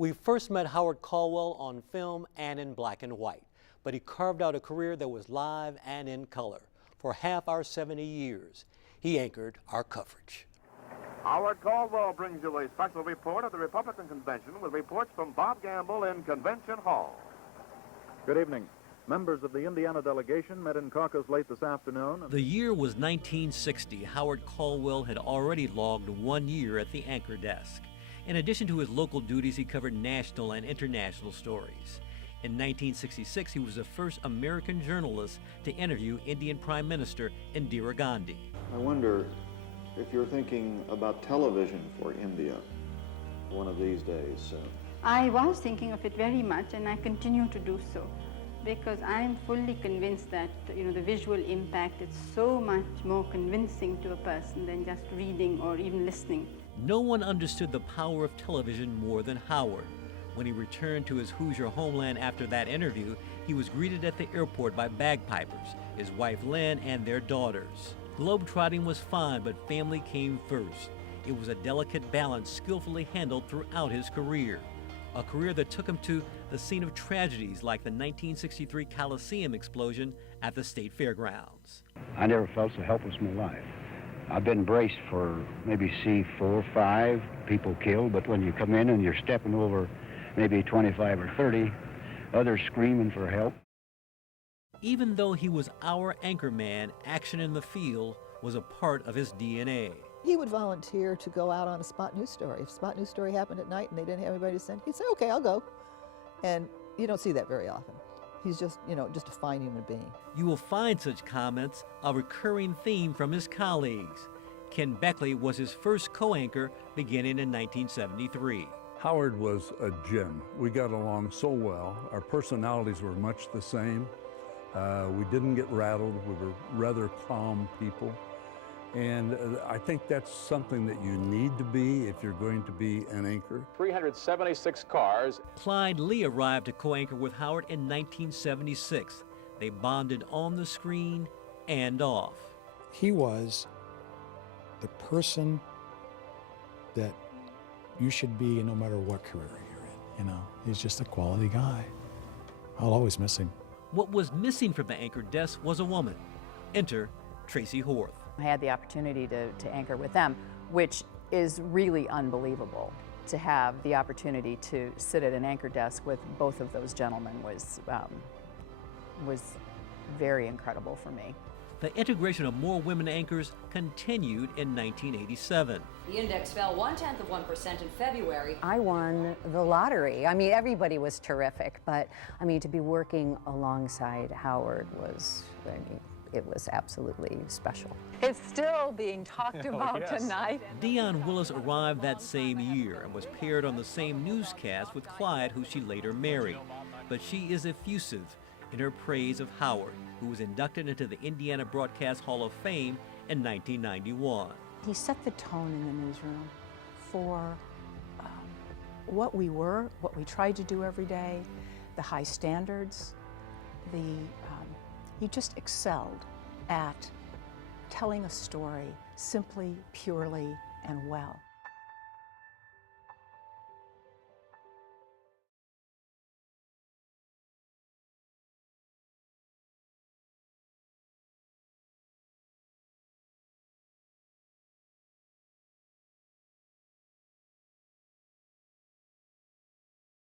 We first met Howard Caldwell on film and in black and white, but he carved out a career that was live and in color. For half our 70 years, he anchored our coverage. Howard Caldwell brings you a special report of the Republican Convention with reports from Bob Gamble in Convention Hall. Good evening. Members of the Indiana delegation met in caucus late this afternoon. The year was 1960. Howard Caldwell had already logged 1 year at the anchor desk. In addition to his local duties, he covered national and international stories. In 1966, he was the first American journalist to interview Indian Prime Minister Indira Gandhi. I wonder if you're thinking about television for India one of these days. I was thinking of it very much, and I continue to do so, because I am fully convinced that the visual impact is so much more convincing to a person than just reading or even listening. No one understood the power of television more than Howard. When he returned to his Hoosier homeland after that interview, he was greeted at the airport by bagpipers, his wife Lynn, and their daughters. Globetrotting was fine, but family came first. It was a delicate balance skillfully handled throughout his career. A career that took him to the scene of tragedies like the 1963 Coliseum explosion at the State Fairgrounds. I never felt so helpless in my life. I've been braced for maybe see 4 or 5 people killed, but when you come in and you're stepping over maybe 25 or 30, others screaming for help. Even though he was our anchorman, action in the field was a part of his DNA. He would volunteer to go out on a spot news story. If a spot news story happened at night and they didn't have anybody to send, he'd say, okay, I'll go. And you don't see that very often. He's just, just a fine human being. You will find such comments a recurring theme from his colleagues. Ken Beckley was his first co-anchor beginning in 1973. Howard was a gem. We got along so well. Our personalities were much the same. We didn't get rattled. We were rather calm people. And I think that's something that you need to be if you're going to be an anchor. 376 cars. Clyde Lee arrived to co-anchor with Howard in 1976. They bonded on the screen and off. He was the person that you should be no matter what career you're in, He's just a quality guy. I'll always miss him. What was missing from the anchor desk was a woman. Enter Tracy Horth. I had the opportunity to anchor with them, which is really unbelievable. To have the opportunity to sit at an anchor desk with both of those gentlemen was very incredible for me. The integration of more women anchors continued in 1987. The index fell 0.1% in February. I won the lottery. I mean, everybody was terrific, but to be working alongside Howard was, it was absolutely special. It's still being talked about tonight. Dion Willis arrived that same year and was paired on the same newscast with Clyde, who she later married. But she is effusive in her praise of Howard, who was inducted into the Indiana Broadcast Hall of Fame in 1991. He set the tone in the newsroom for what we were, what we tried to do every day, the high standards. He just excelled at telling a story simply, purely, and well.